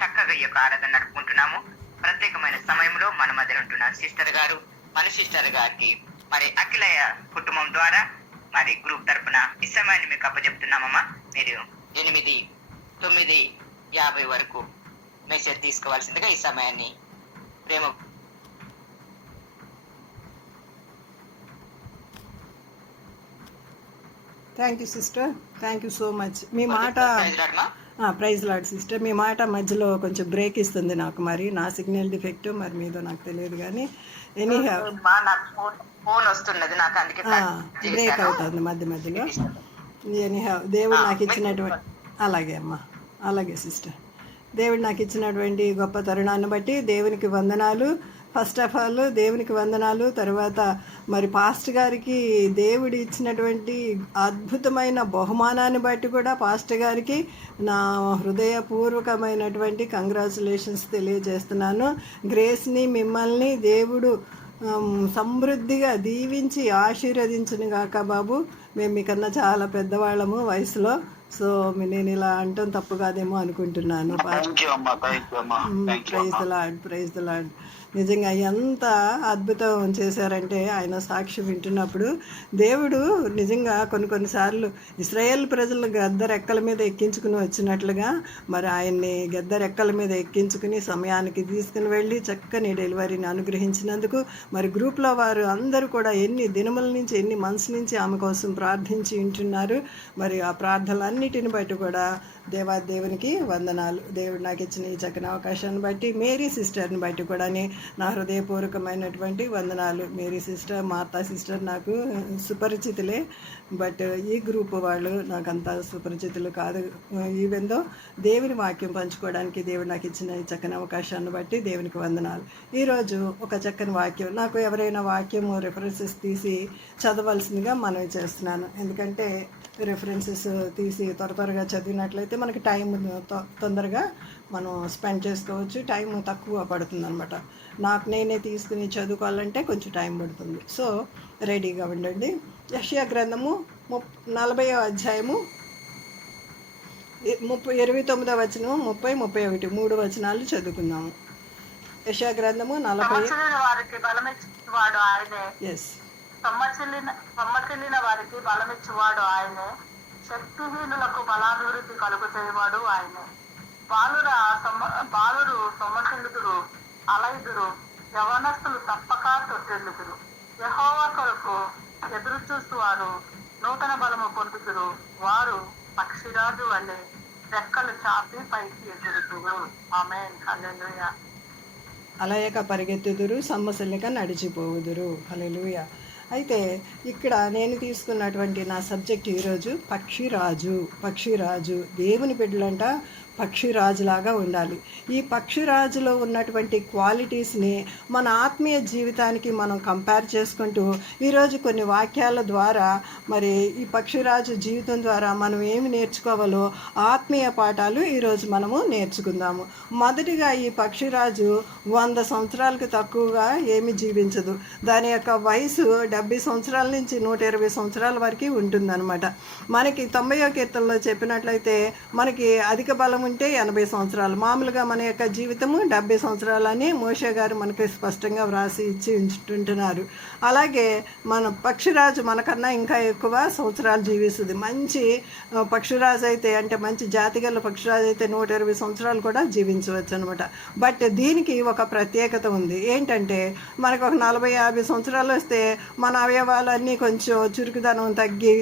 చక్కగా ఈ యొక్క ఆరాధన నడుపుకుంటున్నాము. ప్రత్యేకమైన సమయంలో మన మధ్య ఉంటున్న సిస్టర్ గారు, మన సిస్టర్ గారికి మరి అఖిలయ్య కుటుంబం ద్వారా మరి గ్రూప్ తరపున ఈ సమయాన్ని మీకు అప్పచెప్తున్నామమ్మా. మీరు 8-9:50 వరకు మెసేజ్ తీసుకోవాల్సిందిగా ఈ సమయాన్ని ప్రేమ. Thank you sister, thank you so much. మీ మాట ప్రైజ్ లార్డ్ సిస్టర్. మీ మాట మధ్యలో కొంచెం బ్రేక్ ఇస్తుంది నాకు, మరి నా సిగ్నల్ డిఫెక్ట్ మరి మీదో నాకు తెలియదు, కానీ ఎనీ ఫోన్ వస్తున్నది నాకు, అందుకే బ్రేక్ అవుతుంది మధ్య మధ్యలో. ఎనీ దేవుడు నాకు ఇచ్చినటువంటి అలాగే అమ్మా, అలాగే సిస్టర్. దేవుడు నాకు ఇచ్చినటువంటి గొప్ప తరుణాన్ని బట్టి దేవునికి వందనాలు. ఫస్ట్ ఆఫ్ ఆల్ దేవునికి వందనాలు. తర్వాత మరి పాస్టర్ గారికి దేవుడు ఇచ్చినటువంటి అద్భుతమైన బహుమానాన్ని బట్టి కూడా పాస్టర్ గారికి నా హృదయపూర్వకమైనటువంటి కంగ్రాచులేషన్స్ తెలియజేస్తున్నాను. గ్రేస్ని మిమ్మల్ని దేవుడు సమృద్ధిగా దీవించి ఆశీర్వదించును గాక బాబు. మేము మీకన్నా చాలా పెద్దవాళ్ళము వయసులో, సో నేను ఇలా అంటాం తప్పు కాదేమో అనుకుంటున్నాను. Praise the lord, praise the lord. నిజంగా ఎంత అద్భుతం చేశారంటే ఆయన సాక్షి వింటున్నప్పుడు దేవుడు నిజంగా కొన్నిసార్లు ఇశ్రాయేల్ ప్రజలు గద్దరెక్కల మీద ఎక్కించుకుని వచ్చినట్లుగా మరి ఆయన్ని గద్దరెక్కల మీద ఎక్కించుకుని సమయానికి తీసుకుని వెళ్ళి చక్కని డెలివరీని అనుగ్రహించినందుకు మరి గ్రూప్లో వారు అందరూ కూడా ఎన్ని దినముల నుంచి ఎన్ని మంత్స్ నుంచి ఆమె కోసం ప్రార్థించి ఉంటున్నారు. మరి ఆ ప్రార్థనలన్నిటిని బట్టి కూడా దేవునికి వందనాలు. దేవుడు నాకు ఇచ్చిన ఈ చక్కని అవకాశాన్ని బట్టి మేరీ సిస్టర్ని బట్టి కూడా నా హృదయపూర్వకమైనటువంటి వందనాలు. మేరీ సిస్టర్, మార్తా సిస్టర్ నాకు సుపరిచితులే, బట్ ఈ గ్రూప్ వాళ్ళు నాకు అంత సుపరిచితులు కాదు. ఈవెందో దేవుని వాక్యం పంచుకోవడానికి దేవుడు నాకు ఇచ్చిన ఈ చక్కని అవకాశాన్ని బట్టి దేవునికి వందనాలు. ఈరోజు ఒక చక్కని వాక్యం, నాకు ఎవరైనా వాక్యం రెఫరెన్సెస్ తీసి చదవాల్సిందిగా మనవి చేస్తున్నాను. ఎందుకంటే రెఫరెన్సెస్ తీసి త్వరగా చదివినట్లయితే మనకి టైం తొందరగా మనం స్పెండ్ చేసుకోవచ్చు, టైం తక్కువ పడుతుంది అనమాట. నాకు నేనే తీసుకుని చదువుకోవాలంటే కొంచెం టైం పడుతుంది. సో రెడీగా ఉండండి. యెషయా గ్రంథము 40వ అధ్యాయము 29వ వచనం 30, 31 3 వచనాలు చదువుకుందాము. యెషయా గ్రంథము 40. ఎస్, సొమ్మసిల్లిన వారికి బలమిచ్చువాడు ఆయనే, శక్తిహీనులకు బలాభివృద్ధి కలుగు చేయవాడు ఆయనే. బాలురు సొమ్మసిల్లుదురు, అలైదురు, యవనస్తులు తప్పక తొట్టెళ్ళుదురు. యెహోవా కొరకు ఎదురు చూస్తువారు నూతన బలము పొందుదురు. వారు పక్షిరాజు వలె రెక్కలు చాపి పైకి ఎగురుదురు. ఆమేన్, హల్లెలూయా. అలయక పరిగెత్తుదురు, సొమ్మసిల్లక నడిచిపోవుదురు. హల్లెలూయా. అయితే ఇక్కడ నేను తీసుకున్నటువంటి నా సబ్జెక్ట్ ఈరోజు పక్షిరాజు. దేవుని బిడ్డలంట పక్షిరాజులాగా ఉండాలి. ఈ పక్షిరాజులో ఉన్నటువంటి క్వాలిటీస్ని మన ఆత్మీయ జీవితానికి మనం కంపేర్ చేసుకుంటూ ఈరోజు కొన్ని వాక్యాల ద్వారా మరి ఈ పక్షిరాజు జీవితం ద్వారా మనం ఏమి నేర్చుకోవాలో ఆత్మీయ పాఠాలు ఈరోజు మనము నేర్చుకుందాము. మొదటిగా ఈ పక్షిరాజు 100 సంవత్సరాలకు తక్కువగా ఏమి జీవించదు. దాని యొక్క వయసు 70 సంవత్సరాల నుంచి 120 సంవత్సరాల వరకు ఉంటుందన్నమాట. మనకి 90వ కీర్తనలో చెప్పినట్లయితే మనకి అధిక బలం ఉంటే 80 సంవత్సరాలు, మామూలుగా మన యొక్క జీవితము 70 సంవత్సరాలని మోషే గారు మనకి స్పష్టంగా వ్రాసి ఇచ్చి ఉంచుతుంటున్నారు. అలాగే మన పక్షిరాజు మనకన్నా ఇంకా ఎక్కువ సంవత్సరాలు జీవిస్తుంది. మంచి పక్షిరాజు అయితే, అంటే మంచి జాతిగల పక్షిరాజు అయితే 120 సంవత్సరాలు కూడా జీవించవచ్చు అనమాట. బట్ దీనికి ఒక ప్రత్యేకత ఉంది. ఏంటంటే మనకు ఒక 40-50 సంవత్సరాలు వస్తే మన అవయవాలన్నీ కొంచెం చురుకుదనం తగ్గి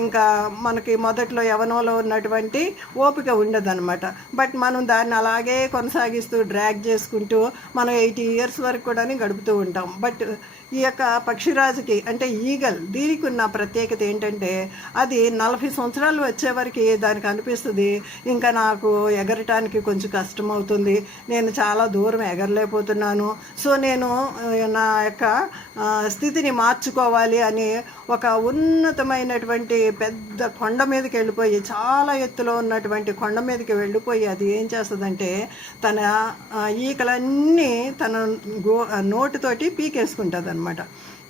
ఇంకా మనకి మొదట్లో యవనంలో ఉన్నటువంటి ఓపిక ఉండదన్నమాట. బట్ మనం దాన్ని అలాగే కొనసాగిస్తూ డ్రాగ్ చేసుకుంటూ మనం 80 ఇయర్స్ వరకు కూడా గడుపుతూ ఉంటాం. బట్ ఈ యొక్క పక్షిరాజుకి అంటే ఈగల్, దీనికి ఉన్న ప్రత్యేకత ఏంటంటే అది 40 సంవత్సరాలు వచ్చేవరకు దానికి అనిపిస్తుంది ఇంకా నాకు ఎగరటానికి కొంచెం కష్టం అవుతుంది, నేను చాలా దూరం ఎగరలేకపోతున్నాను, సో నేను నా యొక్క స్థితిని మార్చుకోవాలి అని ఒక ఉన్నతమైనటువంటి పెద్ద కొండ మీదకి వెళ్ళిపోయి, చాలా ఎత్తులో ఉన్నటువంటి కొండ మీదకి వెళ్ళిపోయి అది ఏం చేస్తుందంటే తన ఈకలన్నీ తన నోటితోటి పీకేసుకుంటుంది అనమాట.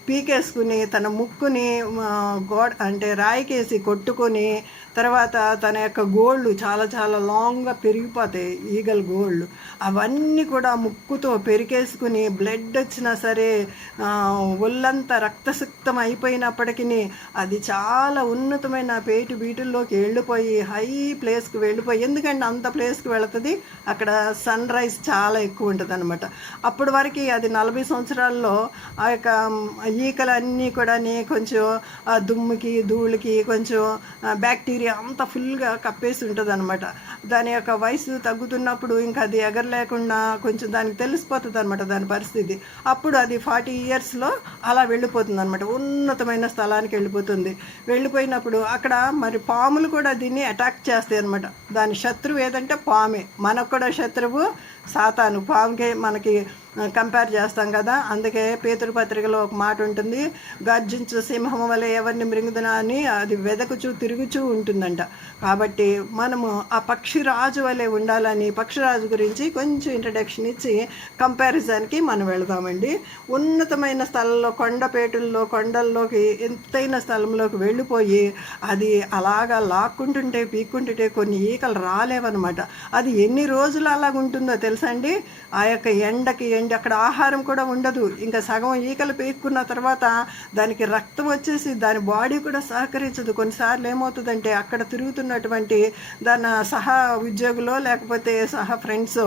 పీకేసుకుని తన ముక్కుని అంటే రాయికేసి కొట్టుకొని తర్వాత తన యొక్క గోళ్ళు చాలా చాలా లాంగ్గా పెరిగిపోతాయి, ఈగల గోళ్ళు. అవన్నీ కూడా ముక్కుతో పెరికేసుకుని బ్లడ్ వచ్చినా సరే ఒళ్ళంతా రక్తసిక్తం అయిపోయినప్పటికీ అది చాలా ఉన్నతమైన పేటు బీటుల్లోకి వెళ్ళిపోయి హై ప్లేస్కి వెళ్ళిపోయి, ఎందుకంటే అంత ప్లేస్కి వెళుతుంది, అక్కడ సన్ రైజ్ చాలా ఎక్కువ ఉంటుంది అనమాట. అప్పటి వరకు అది 40 సంవత్సరాల్లో ఆ యొక్క ఈకలన్నీ కూడా కొంచెం దుమ్ముకి ధూళికి కొంచెం బ్యాక్టీరియా అంతా ఫుల్గా కప్పేసి ఉంటుంది అనమాట. దాని యొక్క వయసు తగ్గుతున్నప్పుడు ఇంకా అది ఎగరలేకుండా కొంచెం దానికి తెలిసిపోతుంది అనమాట దాని పరిస్థితి. అప్పుడు అది 40 ఇయర్స్లో అలా వెళ్ళిపోతుంది అనమాట, ఉన్నతమైన స్థలానికి వెళ్ళిపోతుంది. వెళ్ళిపోయినప్పుడు అక్కడ మరి పాములు కూడా దీన్ని అటాక్ చేస్తాయి అనమాట. దాని శత్రువు ఏదంటే పామే. మనకు కూడా శత్రువు సాతాను, పాముకే మనకి కంపేర్ చేస్తాం కదా. అందుకే పేతురు పత్రికలో ఒక మాట ఉంటుంది, గర్జించు సింహం వలె ఎవరిని మృంగుదనా అని అది వెదకుచూ తిరుగుచూ ఉంటుందంట. కాబట్టి మనము ఆ పక్షిరాజు వలె ఉండాలని పక్షిరాజు గురించి కొంచెం ఇంట్రడక్షన్ ఇచ్చి కంపారిజన్కి మనం వెళదామండి. ఉన్నతమైన స్థలంలో కొండపేటుల్లో కొండల్లోకి ఎత్తైన స్థలంలోకి వెళ్ళిపోయి అది అలాగా లాక్కుంటుంటే పీక్కుంటుంటే కొన్ని ఈకలు రాలేవన్నమాట. అది ఎన్ని రోజులు అలాగుంటుందో తెలుసా అండి. ఆ యొక్క ఎండకి అక్కడ ఆహారం కూడా ఉండదు. ఇంకా సగం ఈకలు పీక్కున్న తర్వాత దానికి రక్తం వచ్చేసి దాని బాడీ కూడా సహకరించదు. కొన్నిసార్లు ఏమవుతుందంటే అక్కడ తిరుగుతున్నటువంటి దాని సహా ఉద్యోగులు లేకపోతే సహా ఫ్రెండ్స్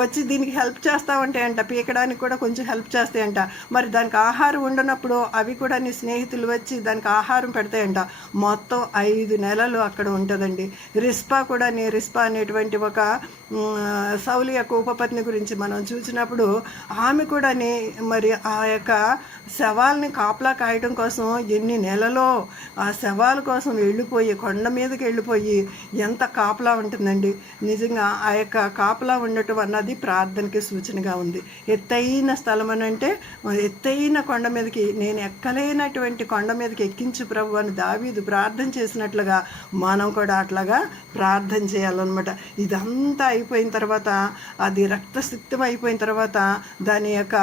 వచ్చి దీనికి హెల్ప్ చేస్తామంటే అంట, పీకడానికి కూడా కొంచెం హెల్ప్ చేస్తాయంట. మరి దానికి ఆహారం ఉండనప్పుడు అవి కూడా నీ స్నేహితులు వచ్చి దానికి ఆహారం పెడతాయంట. మొత్తం 5 నెలలు అక్కడ ఉంటుందండి. రిస్పా అనేటువంటి ఒక సౌలు యొక్క ఉపపత్ని గురించి మనం చూసినప్పుడు ఆమె కూడా మరి ఆ యొక్క శవాల్ని కాపలా కాయడం కోసం ఎన్ని నెలలో ఆ శవాల కోసం వెళ్ళిపోయి కొండ మీదకి వెళ్ళిపోయి ఎంత కాపలా ఉంటుందండి. నిజంగా ఆ యొక్క కాపలా ఉండటం అన్నది ప్రార్థనకి సూచనగా ఉంది. ఎత్తైన స్థలం అని అంటే ఎత్తైన కొండ మీదకి నేను ఎక్కలేనటువంటి కొండ మీదకి ఎక్కించు ప్రభు అని దావీదు ప్రార్థన చేసినట్లుగా మనం కూడా అట్లాగా ప్రార్థన చేయాలన్నమాట. ఇదంతా అయిపోయిన తర్వాత అది రక్తసిక్తం అయిపోయిన తర్వాత దాని యొక్క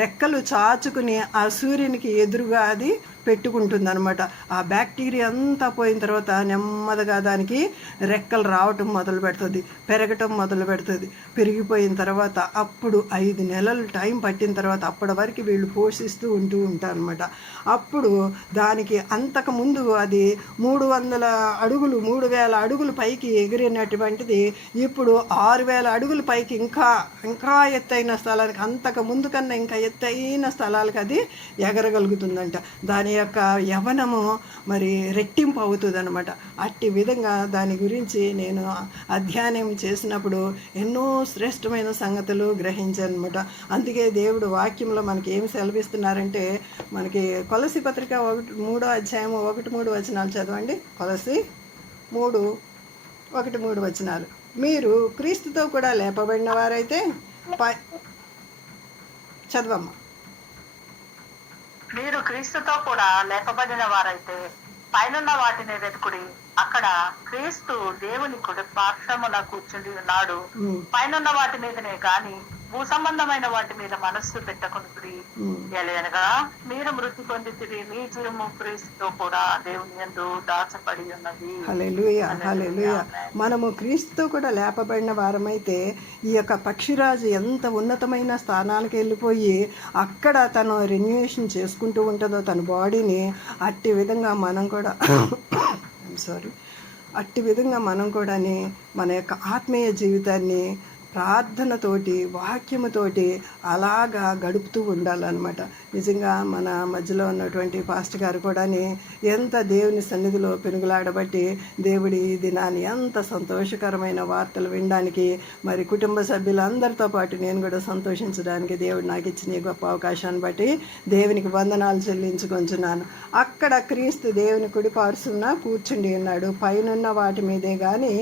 రెక్కలు చాచుకుని ఆ సూర్యునికి ఎదురుగా అది పెట్టుకుంటుంది అనమాట. ఆ బ్యాక్టీరియా అంతా పోయిన తర్వాత నెమ్మదిగా దానికి రెక్కలు రావటం మొదలు పెడుతుంది, పెరగటం మొదలు పెడుతుంది. పెరిగిపోయిన తర్వాత అప్పుడు 5 నెలలు టైం పట్టిన తర్వాత అప్పటి వరకు వీళ్ళు పోషిస్తూ ఉంటారు అనమాట. అప్పుడు దానికి అంతకుముందు అది 300 అడుగులు 3000 అడుగులు పైకి ఎగిరినటువంటిది ఇప్పుడు 6000 అడుగుల పైకి ఇంకా ఎత్తైన స్థలానికి, అంతకు ముందు కన్నా ఇంకా ఎత్తైన స్థలాలకు అది ఎగరగలుగుతుందంట. దాని యొక్క యవనము మరి రెట్టింపు అవుతుంది అనమాట. అట్టి విధంగా దాని గురించి నేను అధ్యయనం చేసినప్పుడు ఎన్నో శ్రేష్టమైన సంగతులు గ్రహించాను అనమాట. అందుకే దేవుడు వాక్యంలో మనకి ఏమి సెలవిస్తున్నారంటే, మనకి కొలసి పత్రిక 3వ అధ్యాయము 1-3 వచనాలు చదవండి. కొలసి 3:1-3 వచనాలు. మీరు క్రీస్తుతో కూడా లేపబడిన వారైతే చదవమ్మా. మీరు క్రీస్తుతో కూడా లేపబడిన వారైతే పైనున్న వాటిని వెతుకుడి, అక్కడ క్రీస్తు దేవుని కుడి పార్శ్వమున కూర్చుండి ఉన్నాడు. పైనున్న వాటి మీదనే గాని భూ సంబంధమైన వాటి మీద మనస్సు పెట్టకుంటుడి. ఎలయనగా మీరు మృతి పొందితిరి, మీ జీవము క్రీస్తుతో కూడా దేవుని యందు దాచబడి ఉన్నది. హల్లెలూయా, హల్లెలూయా. మనము క్రీస్తుతో కూడా లేపబడిన వారమైతే ఈ యొక్క పక్షిరాజు ఎంత ఉన్నతమైన స్థానాలకు వెళ్ళిపోయి అక్కడ తను రెన్యువేషన్ చేసుకుంటూ ఉంటుందో తన బాడీని, అట్టి విధంగా మనం కూడా అట్టి విధంగా మనం కూడా మన యొక్క ఆత్మీయ జీవితాన్ని ప్రార్థనతోటి వాక్యముతోటి అలాగా గడుపుతూ ఉండాలన్నమాట. నిజంగా మన మధ్యలో ఉన్నటువంటి పాస్టర్ గారు కూడా ఎంత దేవుని సన్నిధిలో పెనుగులాడబట్టి దేవుడి ఈ దినాన్ని ఎంత సంతోషకరమైన వార్తలు వినడానికి మరి కుటుంబ సభ్యులందరితో పాటు నేను కూడా సంతోషించడానికి దేవుడు నాకు ఇచ్చిన గొప్ప అవకాశాన్ని బట్టి దేవునికి వందనాలు చెల్లించుకొంచున్నాను. అక్కడ క్రీస్తు దేవుని కుడి పార్శ్వమున కూర్చుండి ఉన్నాడు. పైనున్న వాటి మీదే కానీ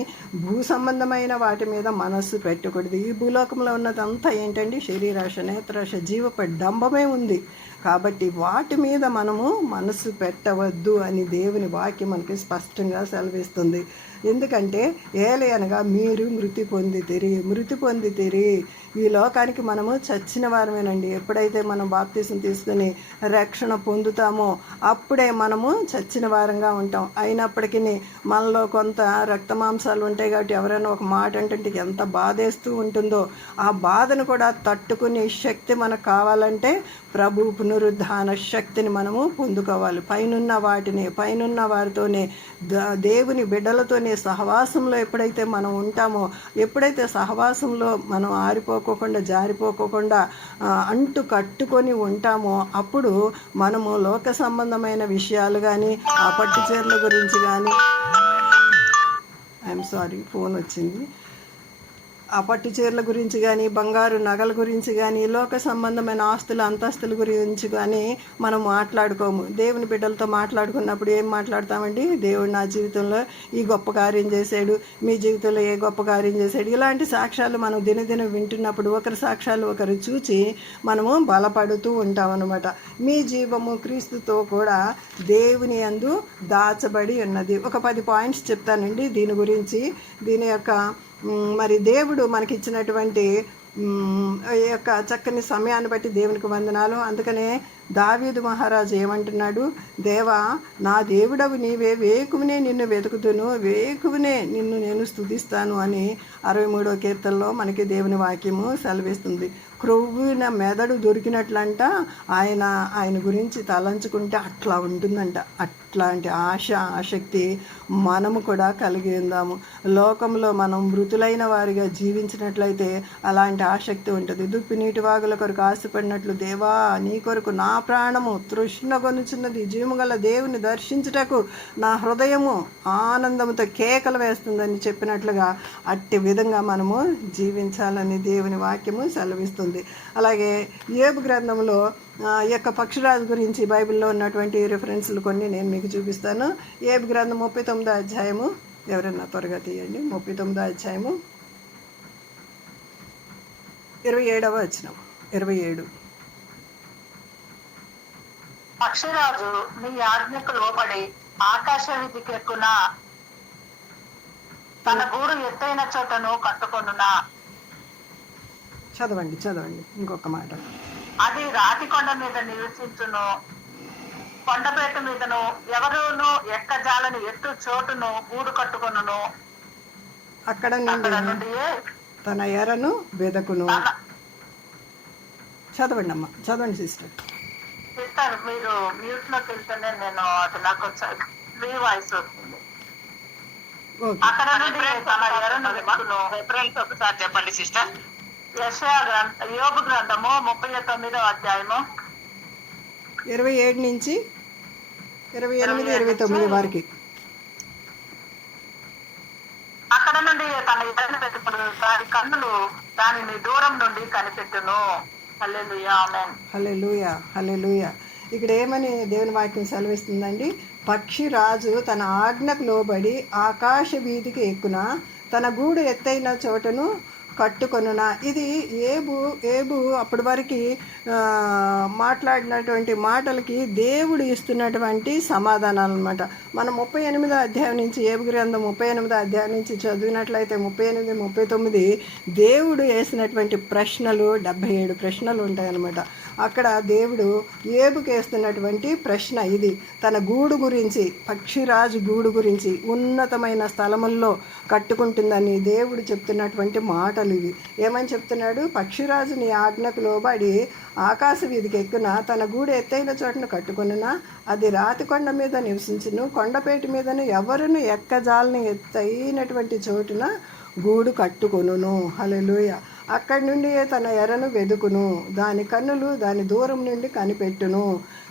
భూ సంబంధమైన వాటి మీద మనస్సు పెట్టుకూడదు. ఈ భూలోకంలో ఉన్నదంతా ఏంటండి? శరీరాశ, నేత్రాశ, జీవప డంబమే ఉంది. కాబట్టి వాటి మీద మనము మనసు పెట్టవద్దు అని దేవుని వాక్యం మనకి స్పష్టంగా సెలవిస్తుంది. ఎందుకంటే ఏలయనగా మీరు మృతి పొందితిరి. ఈ లోకానికి మనము చచ్చిన వారమేనండి. ఎప్పుడైతే మనం బాప్తీసం తీసుకుని రక్షణ పొందుతామో అప్పుడే మనము చచ్చిన వారంగా ఉంటాం. అయినప్పటికీ మనలో కొంత రక్తమాంసాలు ఉంటాయి కాబట్టి ఎవరైనా ఒక మాట అంటే ఎంత బాధేస్తూ ఉంటుందో ఆ బాధను కూడా తట్టుకునే శక్తి మనకు కావాలంటే ప్రభు పునరుద్ధాన శక్తిని మనము పొందుకోవాలి. పైనున్న వారితోనే దేవుని బిడ్డలతోనే సహవాసంలో ఎప్పుడైతే మనం ఉంటామో, ఎప్పుడైతే సహవాసంలో మనం ఆరిపోకోకుండా జారిపోకోకుండా అంటు కట్టుకొని ఉంటామో అప్పుడు మనము లోక సంబంధమైన విషయాలు కానీ ఆ పట్టు చీరల గురించి కానీ ఐఎమ్ సారీ ఫోన్ వచ్చింది, ఆ పట్టు చీరల గురించి కానీ బంగారు నగల గురించి కానీ లోక సంబంధమైన ఆస్తుల అంతస్తుల గురించి కానీ మనం మాట్లాడుకోము. దేవుని బిడ్డలతో మాట్లాడుకున్నప్పుడు ఏం మాట్లాడతామండి? దేవుడు నా జీవితంలో ఈ గొప్ప కార్యం చేశాడు, మీ జీవితంలో ఏ గొప్ప కార్యం చేశాడు, ఇలాంటి సాక్ష్యాలు మనం దినదినం వింటున్నప్పుడు ఒకరి సాక్ష్యాలు ఒకరు చూచి మనము బలపడుతూ ఉంటాం అన్నమాట. మీ జీవము క్రీస్తుతో కూడా దేవుని యందు దాచబడి ఉన్నది. ఒక 10 పాయింట్స్ చెప్తానండి దీని గురించి. దీని యొక్క మరి దేవుడు మనకిచ్చినటువంటి ఈ యొక్క చక్కని సమయాన్ని బట్టి దేవునికి వందనాలు. అందుకనే దావీదు మహారాజు ఏమంటున్నాడు? దేవా, నా దేవుడవు నీవే, వేకువనే నిన్ను వెతుకుతును, వేకువనే నిన్ను నేను స్తుతిస్తాను అని 63వ కీర్తనలో మనకి దేవుని వాక్యము సెలవిస్తుంది. క్రొవ్వున మెదడు దొరికినట్లంట ఆయన గురించి తలంచుకుంటే అట్లా ఉంటుందంట. అట్లాంటి ఆసక్తి మనము కూడా కలిగి ఉందాము. లోకంలో మనం మృతులైన వారిగా జీవించినట్లయితే అలాంటి ఆసక్తి ఉంటుంది. దుప్పి నీటి వాగుల కొరకు ఆశపడినట్లు దేవా నీ కొరకు నా ప్రాణము తృష్ణ కొనుచున్నది, జీవము గల దేవుని దర్శించుటకు నా హృదయము ఆనందముతో కేకలు వేస్తుందని చెప్పినట్లుగా అట్టి విధంగా మనము జీవించాలని దేవుని వాక్యము సెలవిస్తుంది. అలాగే యోబు గ్రంథంలో ఈ యొక్క పక్షిరాజు గురించి బైబిల్లో ఉన్నటువంటి రిఫరెన్స్లు కొన్ని నేను మీకు చూపిస్తాను. యోబు గ్రంథం 39వ అధ్యాయము, ఎవరైనా త్వరగా తీయండి. 39వ అధ్యాయము 27వ వచనం. 27. పక్షిరాజు నీ ఆజ్ఞకు లోబడి ఆకాశ వీధికెక్కున, తన గూడు ఎత్తైన చోటను కట్టుకొనునా. చదవండి ఇంకొక మాట. అది రాతి కొండ మీద నివసించును, కొండపేట మీదను ఎవరును ఎక్కజాలని ఎత్తు చోటును గూడు కట్టుకొనును. అక్కడ నుండి తన ఎరను వెదకును. చదవండి అమ్మా, చదవండి సిస్టర్. మీరు మ్యూట్ లోకి వెళ్తేనే నేను అది నాకు ఫ్రీ వాయిస్ వస్తుంది. అక్కడ నుండి తన ఎరను వెతుకును. రిఫరెన్స్ ఒకసారి చెప్పండి సిస్టర్. యోబు గ్రంథము 39వ అధ్యాయము 27 నుంచి 28, 29 వారికి. అక్కడ నుండి తన ఎరను వెతుకును, దాని కన్నులు దానిని దూరం నుండి కనిపెట్టును. హల్లెలూయా, ఆమేన్. హల్లెలూయా, హల్లెలూయా. ఇక్కడ ఏమని దేవుని వాక్యం సెలవిస్తుందండి? పక్షిరాజు తన ఆజ్ఞకు లోబడి ఆకాశ వీధికి ఎక్కున, తన గూడు ఎత్తైన చోటను కట్టుకొనునా. ఇది ఏబు అప్పటి వరకు మాట్లాడినటువంటి మాటలకి దేవుడు ఇస్తున్నటువంటి సమాధానాలు అనమాట. మనం 38వ అధ్యాయం నుంచి, ఏబు గ్రంథం 38వ అధ్యాయం నుంచి చదివినట్లయితే 38, 39 దేవుడు వేసినటువంటి ప్రశ్నలు 77 ప్రశ్నలు ఉంటాయన్నమాట. అక్కడ దేవుడు ఏబుకి వేస్తున్నటువంటి ప్రశ్న ఇది. తన గూడు గురించి, పక్షిరాజు గూడు గురించి ఉన్నతమైన స్థలముల్లో కట్టుకుంటుందని దేవుడు చెప్తున్నటువంటి మాటలు ఇవి. ఏమని చెప్తున్నాడు? పక్షిరాజు నీ ఆజ్ఞకు లోబడి ఆకాశ వీధికి ఎక్కున, తన గూడు ఎత్తైన చోటను కట్టుకొనునా, అది రాతి కొండ మీద నివసించును, కొండపేట మీదను ఎవరును ఎక్కజాలని ఎత్తైనటువంటి చోటున గూడు కట్టుకొనును. హల్లెలూయా. అక్కడి నుండి తన ఎరను వెదుకును, దాని కన్నులు దాని దూరం నుండి కనిపెట్టును.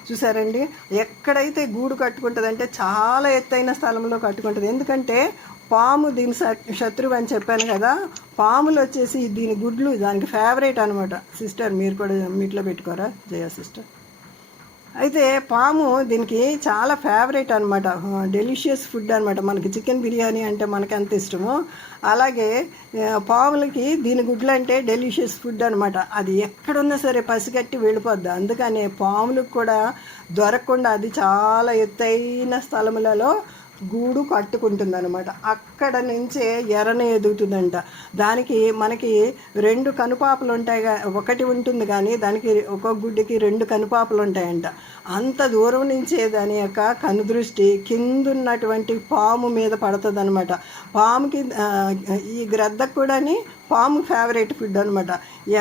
చూసారండి, ఎక్కడైతే గూడు కట్టుకుంటుందంటే చాలా ఎత్తైన స్థలంలో కట్టుకుంటుంది. ఎందుకంటే పాము దీని శత్రువు అని చెప్పాను కదా. పాములు వచ్చేసి దీని గుడ్లు దానికి ఫేవరెట్ అనమాట. సిస్టర్ మీరు కూడా మీట్లో పెట్టుకోరా, జయ సిస్టర్. అయితే పాము దీనికి చాలా ఫేవరెట్ అనమాట, డెలిషియస్ ఫుడ్ అనమాట. మనకి చికెన్ బిర్యానీ అంటే మనకి ఎంత ఇష్టమో అలాగే పాములకి దీని గుడ్లు అంటే డెలిషియస్ ఫుడ్ అనమాట. అది ఎక్కడున్నా సరే పసిగట్టి వెళ్ళిపోద్ది. అందుకనే పాములకు కూడా దొరకకుండా అది చాలా ఎత్తైన స్థలములలో గూడు కట్టుకుంటుంది అనమాట. అక్కడ నుంచే ఎరను ఎదుగుతుందంట. దానికి మనకి 2 కనుపాపలు ఉంటాయి, ఒకటి ఉంటుంది కానీ దానికి ఒక్కొక్క గుడ్డికి 2 కనుపాపలు ఉంటాయంట. అంత దూరం నుంచే దాని యొక్క కనుదృష్టి కిందున్నటువంటి పాము మీద పడుతుంది అనమాట. పాముకి ఈ గ్రద్దకు కూడాని పాము ఫేవరెట్ ఫుడ్ అనమాట.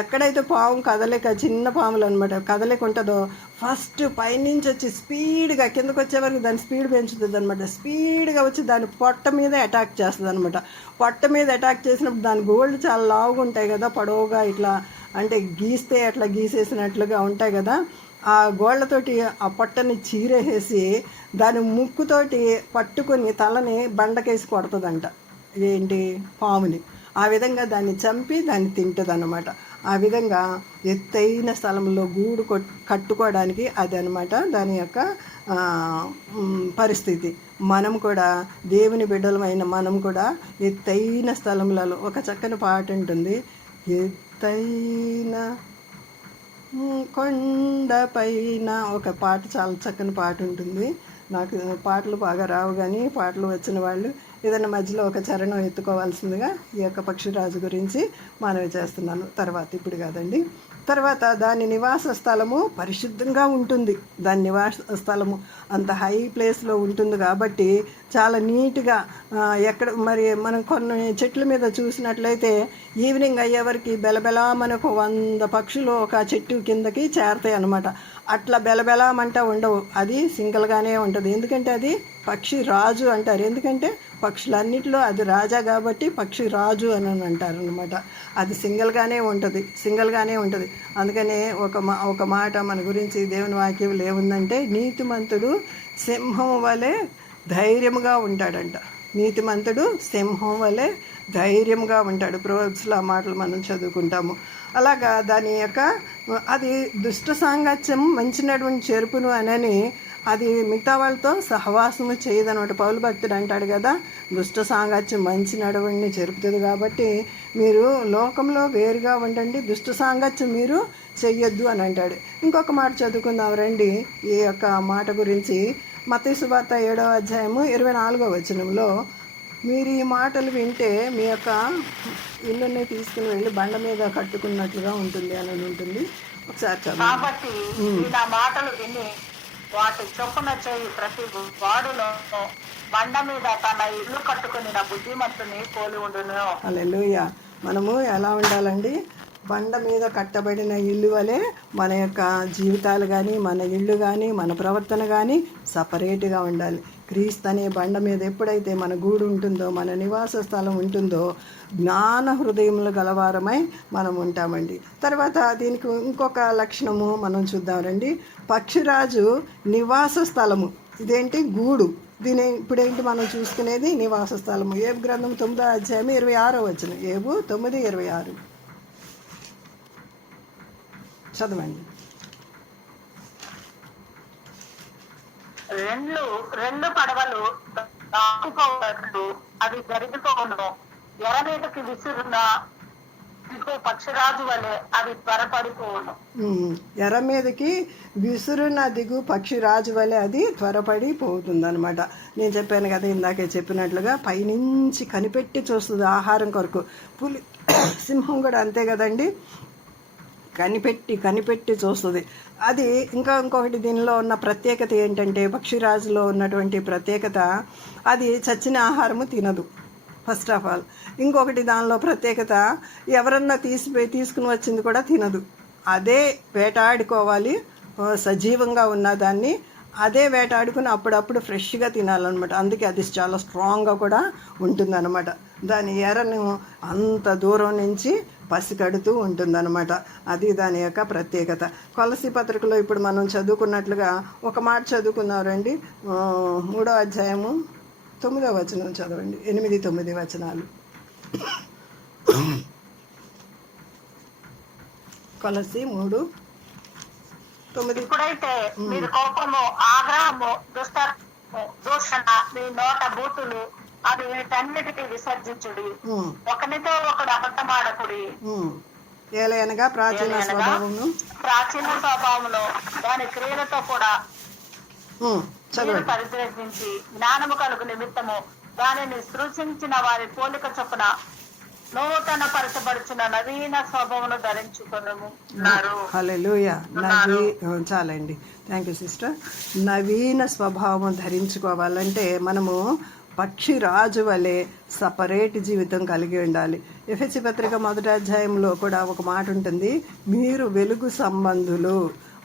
ఎక్కడైతే పాము కదలిక, చిన్న పాములు అనమాట, కదలిక ఉంటుందో ఫస్ట్ పైనుంచి వచ్చి స్పీడ్గా కిందకు వచ్చే వరకు దాని స్పీడ్ పెంచుతుంది అనమాట. స్పీడ్గా వచ్చి దాని పొట్ట మీద అటాక్ చేస్తుంది అనమాట. పొట్ట మీద అటాక్ చేసినప్పుడు దాని గోళ్ళు చాలా లావుగా ఉంటాయి కదా, పొడవుగా ఇట్లా అంటే గీస్తే అట్లా గీసేసినట్లుగా ఉంటాయి కదా. ఆ గోళ్లతోటి ఆ పొట్టని చీరేసేసి దాని ముక్కుతోటి పట్టుకొని తలని బండకేసి కొడుతుందంట. ఏంటి, పాముని. ఆ విధంగా దాన్ని చంపి దాన్ని తింటుంది అన్నమాట. ఆ విధంగా ఎత్తైన స్థలంలో గూడు కట్టుకోవడానికి అది అనమాట దాని యొక్క పరిస్థితి. మనం కూడా దేవుని బిడ్డలమైన మనం కూడా ఎత్తైన స్థలములలో ఒక చక్కని పాట ఉంటుంది, ఎత్తైన కొండపైన ఒక పాట, చాలా చక్కని పాట ఉంటుంది. నాకు పాటలు బాగా రావు కానీ పాటలు వచ్చిన వాళ్ళు ఏదైనా మధ్యలో ఒక చరణం ఎత్తుకోవాల్సిందిగా ఈ యొక్క పక్షిరాజు గురించి మనవి చేస్తున్నాను. ఇప్పుడు కాదండి. తర్వాత దాని నివాస స్థలము పరిశుద్ధంగా ఉంటుంది. దాని నివాస స్థలము అంత హై ప్లేస్లో ఉంటుంది కాబట్టి చాలా నీట్గా, ఎక్కడ మరి మనం కొన్ని చెట్ల మీద చూసినట్లయితే ఈవినింగ్ అయ్యేవరకు బెలబెలా మనకు 100 పక్షులు ఒక చెట్టు కిందకి చేరతాయి అన్నమాట. అట్లా బెలబెలామంటా ఉండవు, అది సింగిల్గానే ఉంటుంది. ఎందుకంటే అది పక్షి రాజు అంటారు. ఎందుకంటే పక్షులన్నిటిలో అది రాజా కాబట్టి పక్షి రాజు అని అంటారు అనమాట. అది సింగిల్గానే ఉంటుంది. అందుకనే ఒక మాట మన గురించి దేవుని వాక్యంలో ఏముందంటే, నీతిమంతుడు సింహం వలె ధైర్యంగా ఉంటాడంట. నీతిమంతుడు సింహం వలె ధైర్యంగా ఉంటాడు. ప్రోవర్బ్స్లో ఆ మాటలు మనం చదువుకుంటాము. అలాగా దాని యొక్క అది దుష్ట సాంగత్యం మంచినటువంటి చెరుపును అనని అది మిగతా వాళ్ళతో సహవాసము చేయదనమాట. పౌలు భక్తుడు అంటాడు కదా, దుష్ట సాంగత్యం మంచి నడవడిని చెరుపుతుంది కాబట్టి మీరు లోకంలో వేరుగా ఉండండి, దుష్ట సాంగత్యం మీరు చెయ్యొద్దు అని అంటాడు. ఇంకొక మాట చదువుకుందాం రండి ఈ యొక్క మాట గురించి. మత్తయి సువార్త 7వ అధ్యాయము 24వ వచనంలో, మీరు ఈ మాటలు వింటే మీ యొక్క ఇల్లుని తీసుకుని వెళ్ళి బండ మీద కట్టుకున్నట్లుగా ఉంటుంది అని ఉంటుంది. ఒకసారి చదువు. కాబట్టి నా మాటలు విని వాటి చొప్పున చేయి ప్రతి వాడులో బండ మీద తన ఇల్లు కట్టుకుని నా బుద్ధిమంతుని పోలి ఉండును. హల్లెలూయా. మనము ఎలా ఉండాలండి? బండ మీద కట్టబడిన ఇల్లు వలె మన యొక్క జీవితాలు కానీ, మన ఇల్లు కానీ, మన ప్రవర్తన కానీ సపరేట్గా ఉండాలి. క్రీస్తు అనే బండ మీద ఎప్పుడైతే మన గూడు ఉంటుందో, మన నివాస స్థలం ఉంటుందో, జ్ఞాన హృదయములు గలవారమై మనం ఉంటామండి. తర్వాత దీనికి ఇంకొక లక్షణము మనం చూద్దాం రండి. పక్షిరాజు నివాస స్థలము, ఇదేంటి గూడు. దీని ఇప్పుడేంటి మనం చూసుకునేది నివాస స్థలము. ఏబు గ్రంథం 9వ అధ్యాయం 26వ వచనం. ఏబు 9:26 చదవండి. రెండు పడవలు దాటిపోవట్లు అవి జరిగిపోవును. ఎర మీదకి విసురున్న పక్షిరాజు వలె అవి త్వరపడిపోవును. ఎర మీదకి విసురున్న దిగు పక్షిరాజు వలె అది త్వరపడిపోతుంది అనమాట. నేను చెప్పాను కదా ఇందాకే చెప్పినట్లుగా, పైనుంచి కనిపెట్టి చూస్తుంది ఆహారం కొరకు. సింహం కూడా అంతే కదండి, కనిపెట్టి చూస్తుంది. అది ఇంకొకటి దీనిలో ఉన్న ప్రత్యేకత ఏంటంటే, పక్షిరాజులో ఉన్నటువంటి ప్రత్యేకత, అది చచ్చిన ఆహారము తినదు ఫస్ట్ ఆఫ్ ఆల్. ఇంకొకటి దానిలో ప్రత్యేకత, ఎవరన్నా తీసుకుని వచ్చింది కూడా తినదు. అదే వేటాడుకోవాలి, సజీవంగా ఉన్న దాన్ని అదే వేటాడుకుని అప్పుడప్పుడు ఫ్రెష్గా తినాలన్నమాట. అందుకే అది చాలా స్ట్రాంగ్గా కూడా ఉంటుందన్నమాట. దాని ఎరను అంత దూరం నుంచి పసికడుతూ ఉంటుందన్నమాట. అది దాని యొక్క ప్రత్యేకత. కొలసీ పత్రికలో ఇప్పుడు మనం చదువుకున్నట్లుగా ఒక మాట చదువుకున్నాం రండి. 3వ అధ్యాయము 9వ వచనం చదవండి. 8-9 వచనాలు. కొలసీ 3. 9. ఇప్పుడైతే మీరు కోపము, ఆగ్రహము, దూషణ, మీ నోట బూతులు అది వీటన్నిటికీ విసర్జించుడి. ఒకనితో ఒకడు అబద్ధమాడకుడి. ఏలయనగా ప్రాచీన స్వభావమును దాని క్రియలతో కూడా పరిత్యజించి జ్ఞానము కలుగు నిమిత్తము దానిని సృష్టించిన వారి పోలిక చొప్పున నూతన పరచబడుచున్న నవీన స్వభావమును ధరించుకున్నారు. హల్లెలూయా. చాలండి, థ్యాంక్ యూ సిస్టర్. నవీన స్వభావం ధరించుకోవాలంటే మనము పక్షి రాజు వలె సపరేట్ జీవితం కలిగి ఉండాలి. ఎఫెసీ పత్రిక 1వ అధ్యాయంలో కూడా ఒక మాట ఉంటుంది, మీరు వెలుగు సంబంధులు.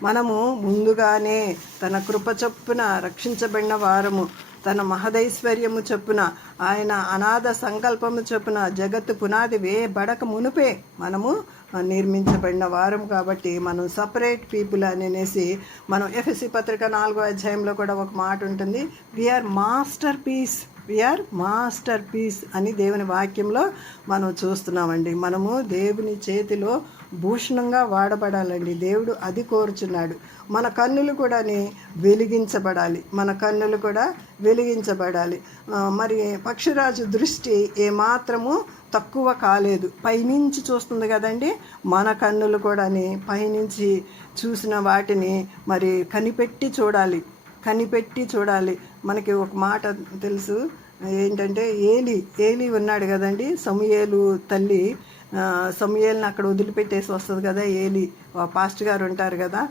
మనము ముందుగానే తన కృప చొప్పున రక్షించబడిన వారము, తన మహదైశ్వర్యము చొప్పున, ఆయన అనాథ సంకల్పము చొప్పున జగత్తు పునాది వేయబడక మునుపే మనము నిర్మించబడిన వారం. కాబట్టి మనం సపరేట్ పీపుల్ అనేసి మనం ఎఫెసీ పత్రిక 4వ అధ్యాయంలో కూడా ఒక మాట ఉంటుంది, వీఆర్ మాస్టర్ పీస్ అని దేవుని వాక్యంలో మనం చూస్తున్నామండి. మనము దేవుని చేతిలో భూషణంగా వాడబడాలండి. దేవుడు అది కోరుచున్నాడు. మన కన్నులు కూడా వెలిగించబడాలి. మరి పక్షిరాజు దృష్టి ఏమాత్రము తక్కువ కాలేదు, పైనుంచి చూస్తుంది కదండి. మన కన్నులు కూడా పైనుంచి చూసిన వాటిని మరి కనిపెట్టి చూడాలి. మనకి ఒక మాట తెలుసు ఏంటంటే, ఏలి ఉన్నాడు కదండి. సమూయేలు తల్లి సమూయేల్ని అక్కడ వదిలిపెట్టేసి వస్తుంది కదా. ఏలి పాస్టర్ గారు ఉంటారు కదా,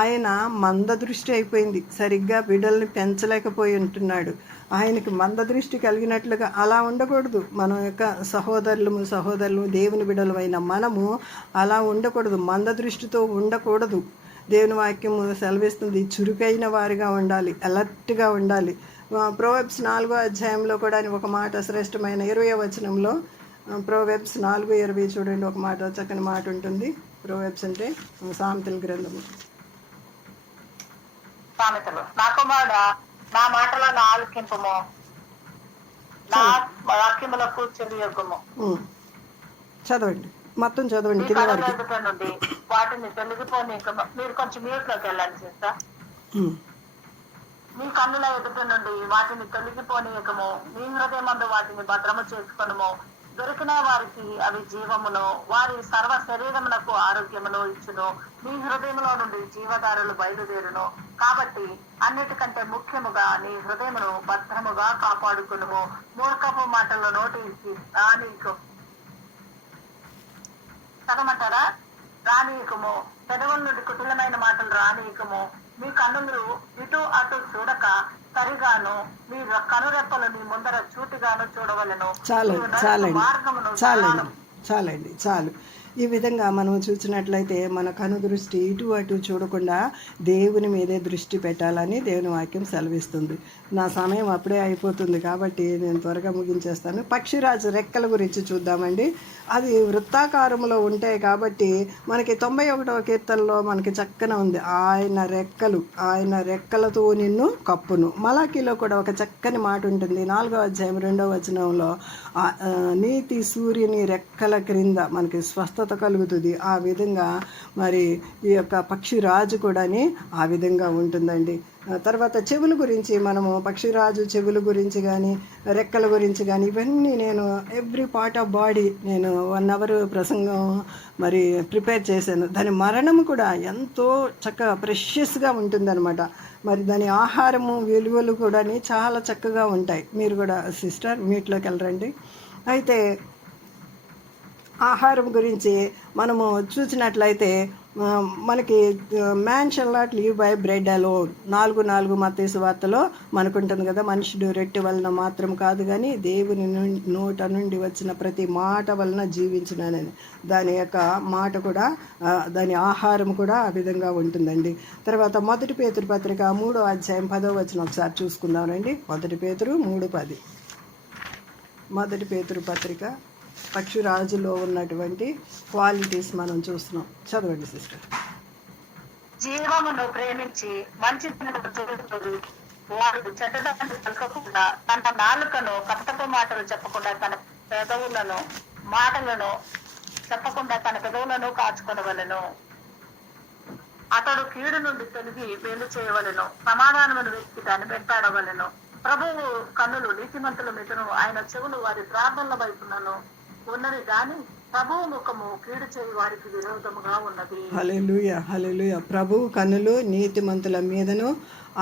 ఆయన మందదృష్టి అయిపోయింది, సరిగ్గా బిడ్డల్ని పెంచలేకపోయి ఉంటున్నాడు. ఆయనకి మందదృష్టి కలిగినట్లుగా అలా ఉండకూడదు. మన యొక్క సహోదరులు దేవుని బిడ్డలమైన మనము అలా ఉండకూడదు, మందదృష్టితో ఉండకూడదు. దేవుని వాక్యము సెలవిస్తుంది, చురుకైన వారిగా ఉండాలి, అలర్ట్గా ఉండాలి. ప్రోవెబ్స్ 4వ అధ్యాయంలో కూడా ఒక మాట శ్రేష్టమైన 20వ వచనంలో, ప్రోవెబ్స్ 4:20 చూడండి, ఒక మాట చక్కని మాట ఉంటుంది. ప్రోవెబ్స్ అంటే సామెతల గ్రంథము. సామెతలు, నా కుమారుడా నా మాటలను ఆలకింపుము, నా వాక్యములకు చెవియొగ్గుము. చదవండి, మొత్తం చదవండి. నుండి వాటిని తొలగిపోని. మీరు కొంచెం మ్యూట్ లోకి వెళ్ళండి చేస్తా. మీ కన్నుల ఎదుట నుండి వాటిని తొలగిపోనీయకము, మీ హృదయమందు వాటిని భద్రము చేసుకొనుము. దొరికిన వారికి అవి జీవమును, వారి సర్వ శరీరమునకు ఆరోగ్యమును ఇచ్చును. మీ హృదయంలో నుండి జీవధారలు బయలుదేరును. కాబట్టి అన్నిటికంటే ముఖ్యముగా నీ హృదయమును భద్రముగా కాపాడుకునుము. మూర్ఖపు మాటల నోటికి చదవమంటారా? రానీయకము. పెదవుల నుండి కుటిలమైన మాటలు రానీయకము. మీ కన్నులు ఇటు అటు చూడక సరిగాను, మీ కనురెప్పలు మీ ముందర చూటిగాను చూడవలను. చాలు. ఈ విధంగా మనం చూసినట్లయితే మన కనుదృష్టి ఇటు అటు చూడకుండా దేవుని మీదే దృష్టి పెట్టాలని దేవుని వాక్యం సెలవిస్తుంది. నా సమయం అప్పుడే అయిపోతుంది కాబట్టి నేను త్వరగా ముగించేస్తాను. పక్షిరాజు రెక్కల గురించి చూద్దామండి. అది వృత్తాకారంలో ఉంటాయి కాబట్టి మనకి 91వ కీర్తనలో మనకి చక్కన ఉంది, ఆయన రెక్కలతో నిన్ను కప్పును. మలాకీలో కూడా ఒక చక్కని మాట ఉంటుంది, 4వ అధ్యాయం 2వ వచనంలో, నీతి సూర్యుని రెక్కల క్రింద మనకి స్వస్థత కలుగుతుంది. ఆ విధంగా మరి ఈ యొక్క పక్షిరాజు కూడా ఆ విధంగా ఉంటుందండి. తర్వాత చెవుల గురించి మనము పక్షిరాజు చెవుల గురించి కానీ రెక్కల గురించి కానీ ఇవన్నీ నేను ఎవ్రీ పార్ట్ ఆఫ్ బాడీ నేను 1 అవర్ ప్రసంగం మరి ప్రిపేర్ చేశాను. దాని మరణం కూడా ఎంతో చక్కగా ప్రెషియస్గా ఉంటుందన్నమాట. మరి దాని ఆహారము విలువలు కూడా చాలా చక్కగా ఉంటాయి. మీరు కూడా సిస్టర్ మీట్లోకి వెళ్ళరండి. అయితే ఆహారం గురించి మనము చూసినట్లయితే మనకి man shall not live by bread alone 4:4 మత్తయి సువార్తలో మనకుంటుంది కదా, మనుషుడు రొట్టె వలన మాత్రం కాదు కానీ దేవుని నోట నుండి వచ్చిన ప్రతి మాట వలన జీవించునని. దాని యొక్క మాట కూడా దాని ఆహారం కూడా ఆ విధంగా ఉంటుందండి. తర్వాత 1 పేతురు పత్రిక 3వ అధ్యాయం 10వ వచనం ఒకసారి చూసుకుందామండి. 1 పేతురు 3:10. 1 పేతురు పత్రిక పక్షిరాజులో ఉన్నటువంటి క్వాలిటీస్ మనం చూస్తున్నాం. చదవండి సిస్టర్. జీవమును ప్రేమించి మంచి వాడు చెడ్డదాన్ని పలకకుండా, తన నాలుకను కపటపు మాటలు చెప్పకుండా తన పెదవులను కాచుకొనవలెను. అతడు కీడు నుండి తొలగి మేలు చేయవలెను, సమాధానమైన వ్యక్తి దాన్ని వెంటాడవలెను. ప్రభువు కన్నులు నీతిమంతుల మీదను, ఆయన చెవులు వారి ప్రార్థనల వైపునను ఉన్నది గాని ప్రభువు ముఖము కీడు చేయి వారికి విరోధముగా ఉన్నది. హల్లెలూయా, హల్లెలూయా. ప్రభువు కన్నులు నీతిమంతుల మీదను,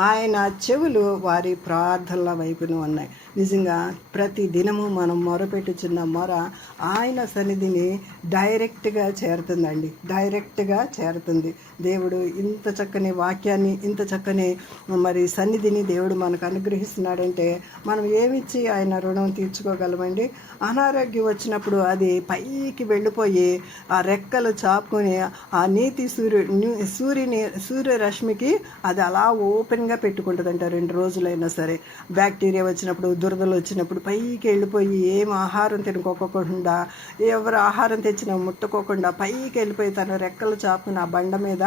ఆయన చెవులు వారి ప్రార్థనల వైపును ఉన్నాయి. నిజంగా ప్రతి దినము మనం మొరపెట్టుచున్న మొర ఆయన సన్నిధిని డైరెక్ట్గా చేరుతుందండి, డైరెక్ట్గా చేరుతుంది. దేవుడు ఇంత చక్కని వాక్యాన్ని, ఇంత చక్కని మరి సన్నిధిని దేవుడు మనకు అనుగ్రహిస్తున్నాడంటే మనం ఏమిచ్చి ఆయన రుణం తీర్చుకోగలమండి? అనారోగ్యం వచ్చినప్పుడు అది పైకి వెళ్ళిపోయి ఆ రెక్కలు చాపుకొని ఆ నీతి సూర్యరశ్మికి అది అలా ఓపెన్గా పెట్టుకుంటుందంట 2 రోజులైనా సరే. బ్యాక్టీరియా వచ్చినప్పుడు, దురదలు వచ్చినప్పుడు పైకి వెళ్ళిపోయి ఏం ఆహారం తినుకోకుండా, ఎవరు ఆహారం తెచ్చినా ముట్టుకోకుండా పైకి వెళ్ళిపోయి తన రెక్కలు చాపుకుని ఆ బండ మీద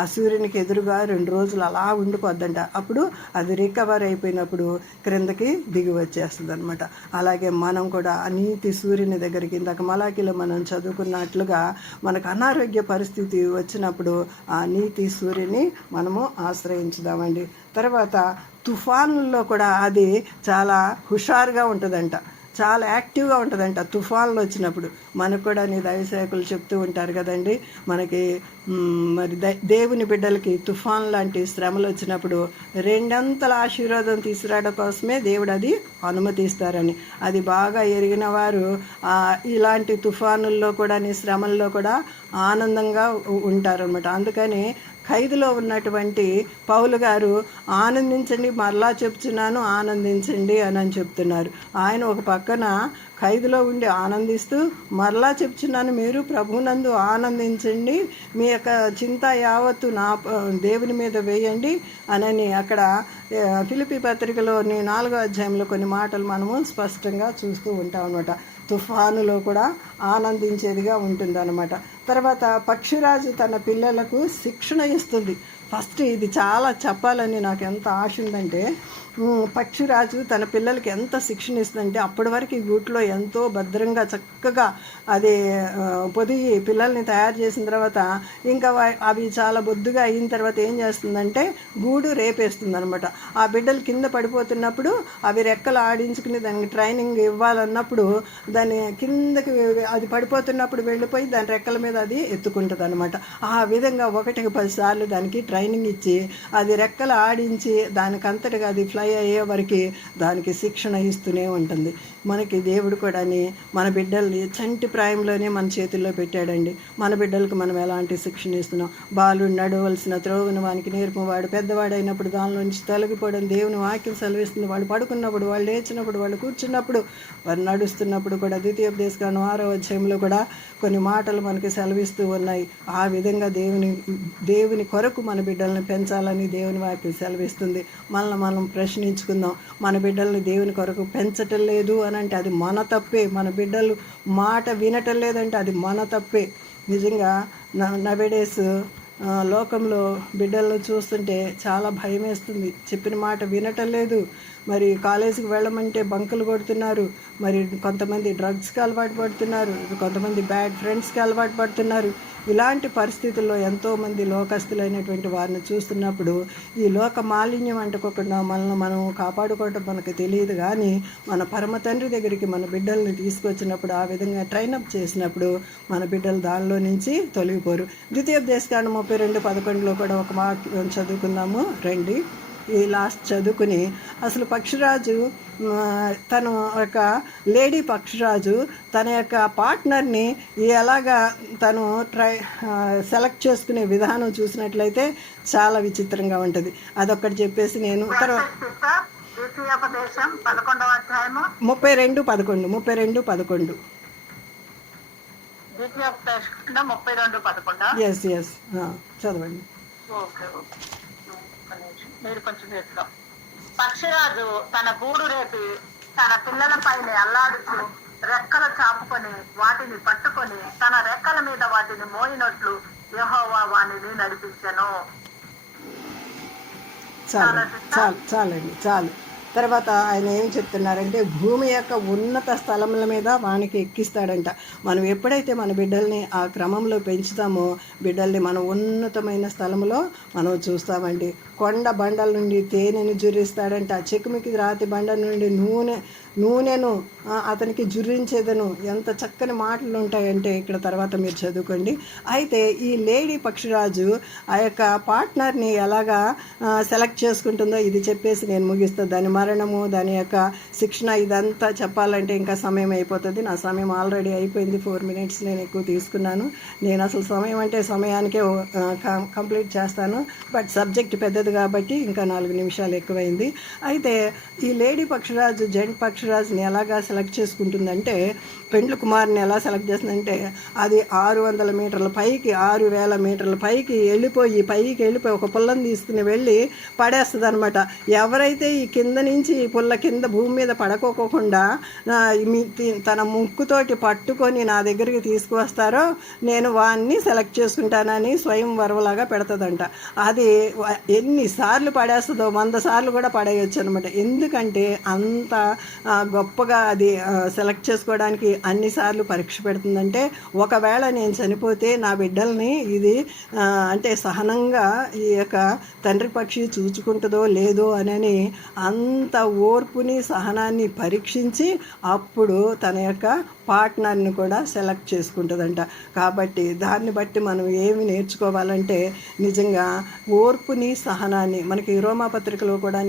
ఆ సూర్యునికి ఎదురుగా 2 రోజులు అలా ఉండిపోద్దంట. అప్పుడు అది రికవర్ అయిపోయినప్పుడు క్రిందకి దిగి వచ్చేస్తుంది అనమాట. అలాగే మనం కూడా ఆ నీతి సూర్యుని దగ్గరికి, ఇందాక మలాకిలో మనం చదువుకున్నట్లుగా మనకు అనారోగ్య పరిస్థితి వచ్చినప్పుడు ఆ నీతి సూర్యుని మనము ఆశ్రయించుదామండి. తర్వాత తుఫానుల్లో కూడా అది చాలా హుషారుగా ఉంటుందంట, చాలా యాక్టివ్గా ఉంటుందంట. తుఫాన్లు వచ్చినప్పుడు మనకు కూడా నీ దైవసేవకులు చెప్తూ ఉంటారు కదండి, మనకి మరి దేవుని బిడ్డలకి తుఫాన్ లాంటి శ్రమలు వచ్చినప్పుడు 2 ఆశీర్వాదం తీసుకురావడం కోసమే దేవుడు అది అనుమతిస్తారని. అది బాగా ఎరిగిన వారు ఇలాంటి తుఫానుల్లో కూడా, నీ శ్రమల్లో కూడా ఆనందంగా ఉంటారనమాట. అందుకని ఖైదులో ఉన్నటువంటి పౌలు గారు ఆనందించండి, మరలా చెప్తున్నాను ఆనందించండి అని చెప్తున్నారు. ఆయన ఒక పక్కన ఖైదులో ఉండి ఆనందిస్తూ మరలా చెప్తున్నాను మీరు ప్రభువునందు ఆనందించండి, మీ యొక్క చింత యావత్తు నా దేవుని మీద వేయండి అని అక్కడ ఫిలిప్పీ పత్రికలోని 4వ అధ్యాయంలో కొన్ని మాటలు మనము స్పష్టంగా చూస్తూ ఉంటాం అన్నమాట. తుఫానులో కూడా ఆనందించేదిగా ఉంటుందన్నమాట. తర్వాత పక్షిరాజు తన పిల్లలకు శిక్షణ ఇస్తుంది. ఫస్ట్ ఇది చాలా చెప్పాలని నాకు ఎంత ఆశ ఉందంటే, పక్షిరాజు తన పిల్లలకి ఎంత శిక్షణ ఇస్తుందంటే, అప్పటి వరకు ఈ గూట్లో ఎంతో భద్రంగా చక్కగా అది పొదిగి పిల్లల్ని తయారు చేసిన తర్వాత ఇంకా అవి చాలా బొద్దుగా అయిన తర్వాత ఏం చేస్తుందంటే గూడు రేపేస్తుంది అనమాట. ఆ బిడ్డలు కింద పడిపోతున్నప్పుడు అవి రెక్కలు ఆడించుకుని దానికి ట్రైనింగ్ ఇవ్వాలన్నప్పుడు దాన్ని కిందకి అది పడిపోతున్నప్పుడు వెళ్ళిపోయి దాని రెక్కల మీద అది ఎత్తుకుంటుంది అనమాట. ఆ విధంగా 1కి 10 సార్లు దానికి ట్రైనింగ్ ఇచ్చి అది రెక్కలు ఆడించి దానికంతటిగా అది ఫ్లై అయ్యే వరకు దానికి శిక్షణ ఇస్తూనే ఉంటుంది. మనకి దేవుడు కూడా మన బిడ్డల్ని చంటి ప్రాయంలోనే మన చేతుల్లో పెట్టాడండి. మన బిడ్డలకు మనం ఎలాంటి శిక్షణ ఇస్తున్నాం? బాలుడు నడవలసిన త్రోవను వానికి నేర్పు, వాడు పెద్దవాడైనప్పుడు దానిలో నుంచి తొలగిపోవడం దేవుని వాక్యం సెలవిస్తుంది. వాళ్ళు పడుకున్నప్పుడు, వాళ్ళు లేచినప్పుడు, వాళ్ళు కూర్చున్నప్పుడు, వారు నడుస్తున్నప్పుడు కూడా ద్వితీయోపదేశకాండం 6వ అధ్యాయంలో కూడా కొన్ని మాటలు మనకి సెలవిస్తూ ఉన్నాయి. ఆ విధంగా దేవుని కొరకు మన బిడ్డల్ని పెంచాలని దేవుని వాక్యం సెలవిస్తుంది. మనల్ని మనం ప్రశ్నించుకుందాం. మన బిడ్డల్ని దేవుని కొరకు పెంచటం లేదు అని అంటే అది మన తప్పే. మన బిడ్డలు మాట వినటం లేదంటే అది మన తప్పే. నిజంగా నవేడేస్ లోకంలో బిడ్డలను చూస్తుంటే చాలా భయం వేస్తుంది. చెప్పిన మాట వినటం లేదు. మరి కాలేజీకి వెళ్ళమంటే బంకులు కొడుతున్నారు, మరి కొంతమంది డ్రగ్స్కి అలవాటు పడుతున్నారు, కొంతమంది బ్యాడ్ ఫ్రెండ్స్కి అలవాటు పడుతున్నారు. ఇలాంటి పరిస్థితుల్లో ఎంతోమంది లోకస్తులైనటువంటి వారిని చూస్తున్నప్పుడు ఈ లోక మాలిన్యం అంటుకోకుండా మనల్ని మనం కాపాడుకోవటం మనకు తెలియదు. కానీ మన పరమ తండ్రి దగ్గరికి మన బిడ్డల్ని తీసుకొచ్చినప్పుడు, ఆ విధంగా ట్రైనప్ చేసినప్పుడు మన బిడ్డలు దానిలో నుంచి తొలగిపోరు. ద్వితీయోపదేశకాండం 32:11 కూడా ఒక వాక్యం చదువుకుందాము రండి. ఈ లాస్ట్ చదువుకుని అసలు పక్షిరాజు తను ఒక లేడీ పక్షిరాజు తన యొక్క పార్ట్నర్ని ఎలాగా తను సెలెక్ట్ చేసుకునే విధానం చూసినట్లయితే చాలా విచిత్రంగా ఉంటుంది. అదొక్కటి చెప్పేసి నేను తర్వాత 32:11 ఎస్ చదవండి. మీరు కొంచెం చేస్తాం. పక్షిరాజు తన గూడు రేపి తన పిల్లల పైన అల్లాడుతూ రెక్కలు చాపుకొని వాటిని పట్టుకొని తన రెక్కల మీద వాటిని మోయినట్లు యెహోవా వానిని నడిపించెను. చాలండి, చాలు. తర్వాత ఆయన ఏం చెప్తున్నారంటే భూమి యొక్క ఉన్నత స్థలముల మీద వానికి ఎక్కిస్తాడంట. మనం ఎప్పుడైతే మన బిడ్డల్ని ఆ క్రమంలో పెంచుతామో బిడ్డల్ని మనం ఉన్నతమైన స్థలంలో మనం చూస్తామండి. కొండ బండల నుండి తేనెను జుర్రిస్తాడంట. చెకుమికి రాతి బండ నుండి నూనెను అతనికి జుర్రించేదను. ఎంత చక్కని మాటలు ఉంటాయంటే ఇక్కడ తర్వాత మీరు చదువుకోండి. అయితే ఈ లేడీ పక్షిరాజు ఆ యొక్క పార్ట్నర్ని ఎలాగా సెలెక్ట్ చేసుకుంటుందో ఇది చెప్పేసి నేను ముగిస్తాను. దాని మరణము, దాని యొక్క శిక్షణ ఇదంతా చెప్పాలంటే ఇంకా సమయం అయిపోతుంది. నా సమయం ఆల్రెడీ అయిపోయింది. 4 minutes నేను ఎక్కువ తీసుకున్నాను. నేను అసలు సమయం అంటే సమయానికే కంప్లీట్ చేస్తాను. బట్ సబ్జెక్ట్ పెద్దది కాబట్టి ఇంకా 4 నిమిషాలు ఎక్కువైంది. అయితే ఈ లేడీ పక్షిరాజు జెంట్ పక్షిరాజుని ఎలాగా సెలెక్ట్ చేసుకుంటుందంటే, పెండ్లి కుమారుని ఎలా సెలెక్ట్ చేస్తుందంటే అది 600 మీటర్ల పైకి 6000 మీటర్ల పైకి వెళ్ళిపోయి ఒక పుల్లని తీసుకుని వెళ్ళి పడేస్తుంది అనమాట. ఎవరైతే ఈ కింద నుంచి ఈ పుల్ల కింద భూమి మీద పడకోకుండా తన ముక్కుతోటి పట్టుకొని నా దగ్గరికి తీసుకువస్తారో నేను వాన్ని సెలెక్ట్ చేసుకుంటానని స్వయం వరవలాగా పెడుతుందంట. అది ఎన్నిసార్లు పడేస్తుందో 100 సార్లు కూడా పడేయచ్చు అనమాట. ఎందుకంటే అంత గొప్పగా అది సెలెక్ట్ చేసుకోవడానికి అన్నిసార్లు పరీక్ష పెడుతుందంటే, ఒకవేళ నేను చనిపోతే నా బిడ్డల్ని ఇది అంటే సహనంగా ఈ యొక్క తండ్రి పక్షి చూచుకుంటుందో లేదో అని అంత ఓర్పుని సహనాన్ని పరీక్షించి అప్పుడు తన యొక్క పార్ట్నర్ని కూడా సెలెక్ట్ చేసుకుంటుందంట. కాబట్టి దాన్ని బట్టి మనం ఏమి నేర్చుకోవాలంటే నిజంగా ఓర్పుని సహనాన్ని, మనకి రోమాపత్రికలో కూడా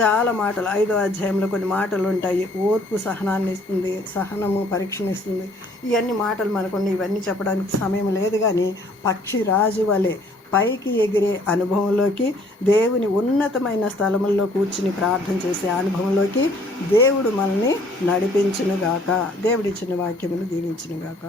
చాలా మాటలు 5వ అధ్యాయంలో కొన్ని మాటలు ఉంటాయి. ఓర్పు సహనాన్ని ఇస్తుంది, సహనము పరీక్షనిస్తుంది. ఇవన్నీ మాటలు మనకున్న ఇవన్నీ చెప్పడానికి సమయం లేదు. కానీ పక్షిరాజు వలె పైకి ఎగిరే అనుభవంలోకి, దేవుని ఉన్నతమైన స్థలముల్లో కూర్చుని ప్రార్థన చేసే అనుభవంలోకి దేవుడు మనల్ని నడిపించునుగాక. దేవుడిచ్చిన వాక్యమును దీవించునుగాక.